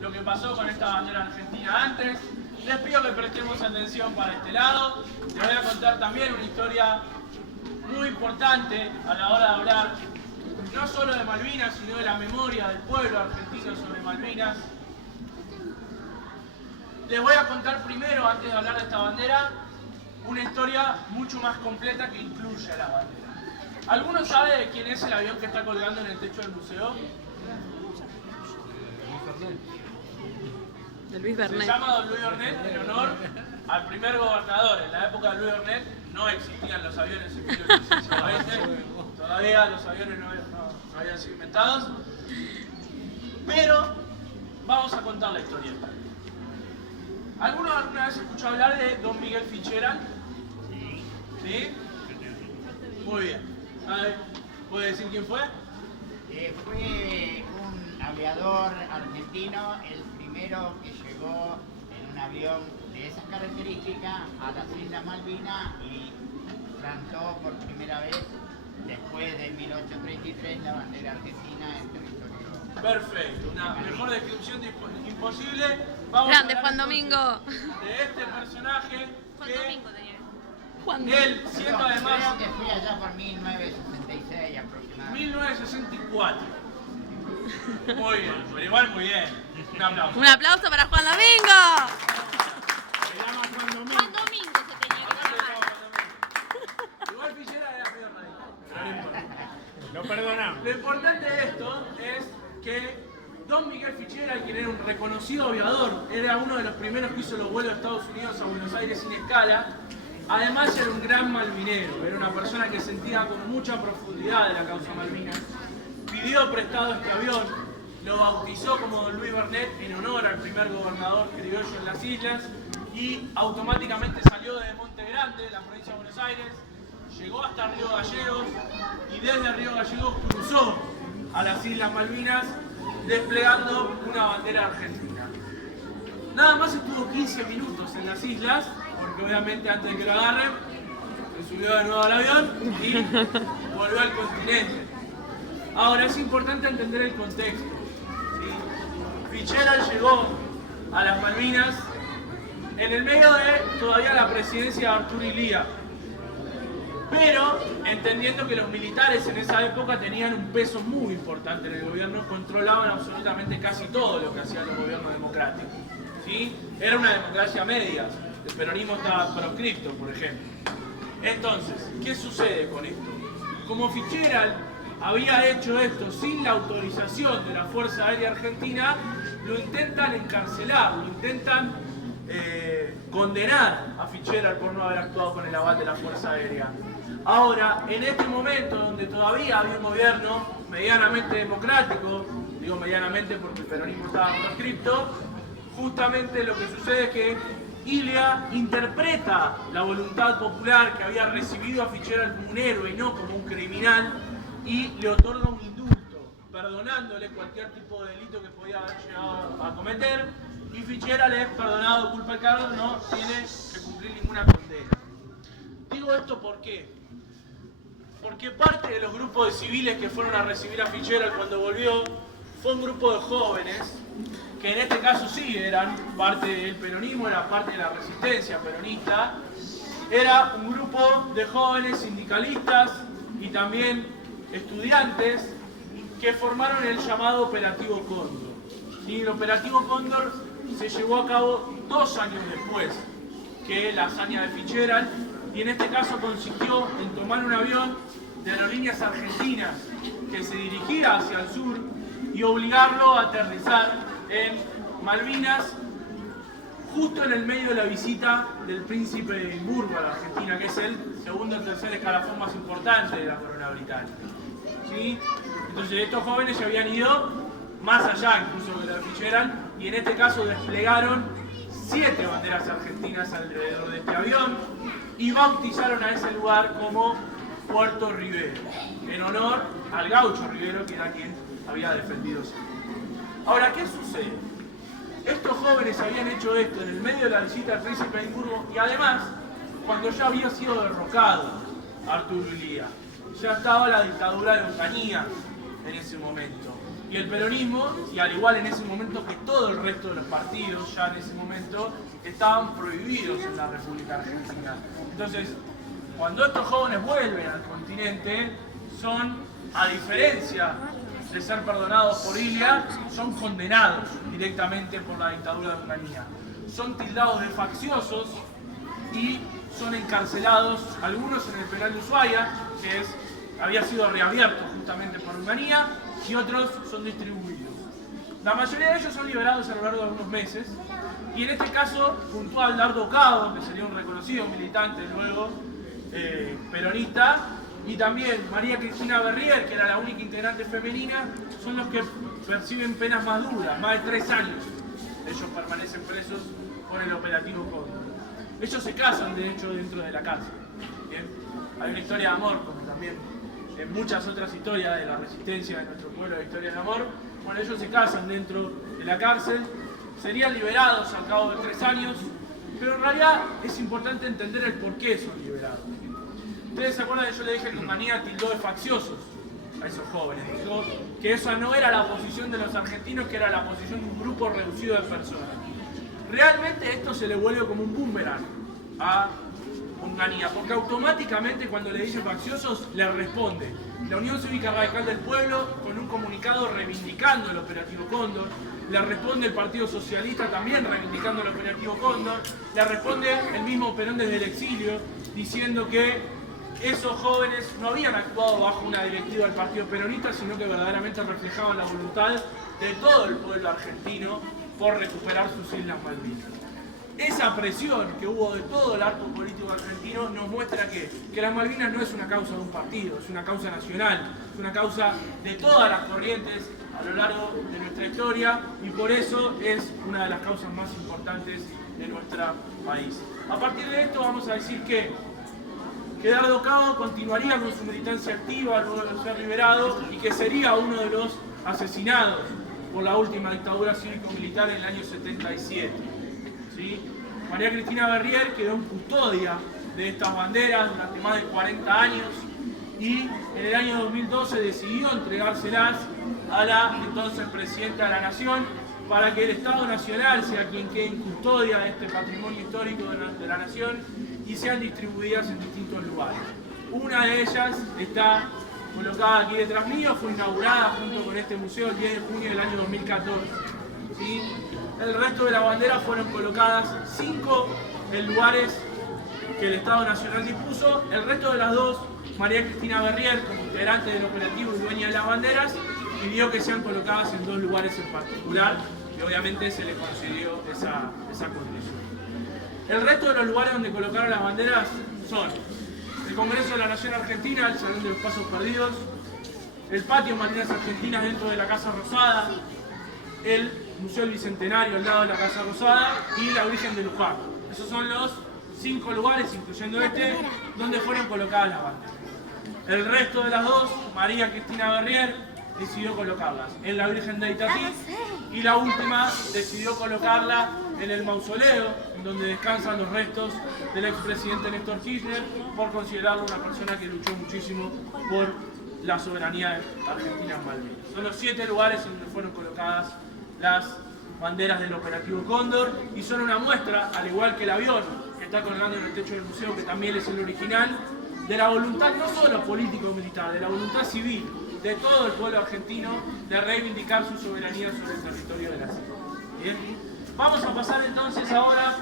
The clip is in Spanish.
lo que pasó con esta bandera argentina antes. Les pido que prestemos atención para este lado. Les voy a contar también una historia muy importante a la hora de hablar no solo de Malvinas, sino de la memoria del pueblo argentino sobre Malvinas. Les voy a contar primero, antes de hablar de esta bandera, una historia mucho más completa que incluye a la bandera. ¿Alguno sabe de quién es el avión que está colgando en el techo del museo? De Luis Bernet. Se llama Don Luis Bernet en honor al primer gobernador. En la época de Luis Bernet no existían los aviones en 1820, todavía los aviones no habían sido inventados. Pero vamos a contar la historia. ¿Alguno alguna vez escuchó hablar de Don Miguel Fitzgerald? ¿Sí? Muy bien. ¿Puede decir quién fue? Fue un aviador argentino, el primero que llegó en un avión de esas características a las Islas Malvinas y plantó por primera vez, después de 1833, la bandera argentina en territorio. Perfecto, una mejor descripción imposible. Vamos Grande a Juan Domingo. de este personaje Juan que Domingo tenía. Juan él, siendo además Creo que fui allá por 1966 aproximadamente. 1964. Muy bien, pero igual muy bien. Un aplauso. Un aplauso para Juan Domingo. Se llama Juan Domingo. Juan Domingo se tenía que llamar. Igual Fitzgerald era medio radical, pero no importa. Lo perdonamos. Lo importante de esto es que Don Miguel Fitzgerald, quien era un reconocido aviador, era uno de los primeros que hizo los vuelos de Estados Unidos a Buenos Aires sin escala. Además era un gran malvinero, era una persona que sentía con mucha profundidad de la causa Malvinas. Pidió prestado este avión, lo bautizó como Don Luis Bernet en honor al primer gobernador criollo en las islas y automáticamente salió de Monte Grande, la provincia de Buenos Aires, llegó hasta Río Gallegos y desde Río Gallegos cruzó a las Islas Malvinas desplegando una bandera argentina. Nada más estuvo 15 minutos en las islas, porque obviamente antes de que lo agarren, se subió de nuevo al avión y volvió al continente. Ahora es importante entender el contexto. ¿Sí? Fitzgerald llegó a las Malvinas en el medio de todavía la presidencia de Arturo Illia, pero entendiendo que los militares en esa época tenían un peso muy importante en el gobierno, controlaban absolutamente casi todo lo que hacían los gobiernos democráticos. ¿Sí? Era una democracia media, el peronismo estaba proscripto, por ejemplo. Entonces, ¿qué sucede con esto? Como Fitzgerald había hecho esto sin la autorización de la Fuerza Aérea Argentina, lo intentan encarcelar, lo intentan condenar a Fitzgerald por no haber actuado con el aval de la Fuerza Aérea. Ahora, en este momento donde todavía había un gobierno medianamente democrático, digo medianamente porque el peronismo estaba proscripto, justamente lo que sucede es que Illia interpreta la voluntad popular que había recibido a Fitzgerald como un héroe y no como un criminal y le otorga un indulto, perdonándole cualquier tipo de delito que podía haber llegado a cometer, y Fitzgerald es perdonado culpa de cargo, no tiene que cumplir ninguna condena. Digo esto ¿por qué? Porque parte de los grupos de civiles que fueron a recibir a Fitzgerald cuando volvió fue un grupo de jóvenes que en este caso sí eran parte del peronismo, era parte de la resistencia peronista. Era un grupo de jóvenes sindicalistas y también estudiantes que formaron el llamado Operativo Cóndor. Y el Operativo Cóndor se llevó a cabo 2 años después que la hazaña de Fitzgerald, y en este caso consistió en tomar un avión de Aerolíneas Argentinas que se dirigía hacia el sur y obligarlo a aterrizar en Malvinas, justo en el medio de la visita del príncipe de Edimburgo a la Argentina, que es el segundo o tercer escalafón más importante de la corona británica. ¿Sí? Entonces estos jóvenes ya habían ido más allá incluso de la Fitzgerald, y en este caso desplegaron 7 banderas argentinas alrededor de este avión y bautizaron a ese lugar como Puerto Rivero, en honor al gaucho Rivero, que era quien había defendido siempre. Ahora, ¿qué sucede? Estos jóvenes habían hecho esto en el medio de la visita del príncipe de Edimburgo y además cuando ya había sido derrocado Arturo Illia. Ya estaba la dictadura de Onganía en ese momento. y el peronismo, y al igual en ese momento que todo el resto de los partidos, ya en ese momento, estaban prohibidos en la República Argentina. Entonces, cuando estos jóvenes vuelven al continente, son, a diferencia de ser perdonados por Ilia, son condenados directamente por la dictadura de Onganía. Son tildados de facciosos y son encarcelados, algunos en el penal de Ushuaia, que había sido reabierto justamente por Onganía, y otros son distribuidos. La mayoría de ellos son liberados a lo largo de algunos meses, y en este caso puntual Dardo Cabo, que sería un reconocido militante luego peronista, y también María Cristina Berrier, que era la única integrante femenina, son los que perciben penas más duras, más de 3 años. Ellos permanecen presos por el operativo Cóndor. Ellos se casan, de hecho, dentro de la cárcel. ¿Bien? Hay una historia de amor, como también en muchas otras historias de la resistencia de nuestro pueblo, de historias de amor. Bueno, ellos se casan dentro de la cárcel, serían liberados al cabo de 3 años, pero en realidad es importante entender el por qué son liberados. Ustedes se acuerdan que yo le dije que Onganía tildó de facciosos a esos jóvenes. Dijo que esa no era la posición de los argentinos, que era la posición de un grupo reducido de personas. Realmente esto se le vuelve como un boomerang a Onganía, porque automáticamente cuando le dice facciosos, le responde la Unión Cívica Radical del Pueblo con un comunicado reivindicando el operativo Cóndor, le responde el Partido Socialista también reivindicando el operativo Cóndor, le responde el mismo Perón desde el exilio, diciendo que esos jóvenes no habían actuado bajo una directiva del Partido Peronista, sino que verdaderamente reflejaban la voluntad de todo el pueblo argentino por recuperar sus Islas Malvinas. Esa presión que hubo de todo el arco político argentino nos muestra que las Malvinas no es una causa de un partido, es una causa nacional, es una causa de todas las corrientes a lo largo de nuestra historia, y por eso es una de las causas más importantes de nuestro país. A partir de esto vamos a decir que Dardo Cabo continuaría con su militancia activa luego de ser liberado, y que sería uno de los asesinados por la última dictadura cívico-militar en el año 77. ¿Sí? María Cristina Berrier quedó en custodia de estas banderas durante más de 40 años, y en el año 2012 decidió entregárselas a la entonces Presidenta de la Nación, para que el Estado Nacional sea quien quede en custodia de este patrimonio histórico de la Nación, y sean distribuidas en distintos lugares. Una de ellas está colocada aquí detrás mío, fue inaugurada junto con este museo el 10 de junio del año 2014. ¿Sí? El resto de las banderas fueron colocadas 5 en lugares que el Estado Nacional dispuso. El resto de las 2, María Cristina Berrier, como integrante del operativo y dueña de las banderas, pidió que sean colocadas en 2 lugares en particular, y obviamente se le concedió esa condición. El resto de los lugares donde colocaron las banderas son el Congreso de la Nación Argentina, el Salón de los Pasos Perdidos, el Patio Marinas Argentinas dentro de la Casa Rosada, el Museo del Bicentenario al lado de la Casa Rosada y la Virgen de Luján. Esos son los 5 lugares, incluyendo este, donde fueron colocadas las banderas. El resto de las 2, María Cristina Berrier decidió colocarlas en la Virgen de Itatí, y la última decidió colocarla en el mausoleo donde descansan los restos del expresidente Néstor Kirchner, por considerarlo una persona que luchó muchísimo por la soberanía argentina en Malvinas. Son los 7 lugares en donde fueron colocadas las banderas del operativo Cóndor, y son una muestra, al igual que el avión que está colgando en el techo del museo, que también es el original, de la voluntad no solo político-militar, de la voluntad civil de todo el pueblo argentino de reivindicar su soberanía sobre el territorio de las islas. Bien, vamos a pasar entonces ahora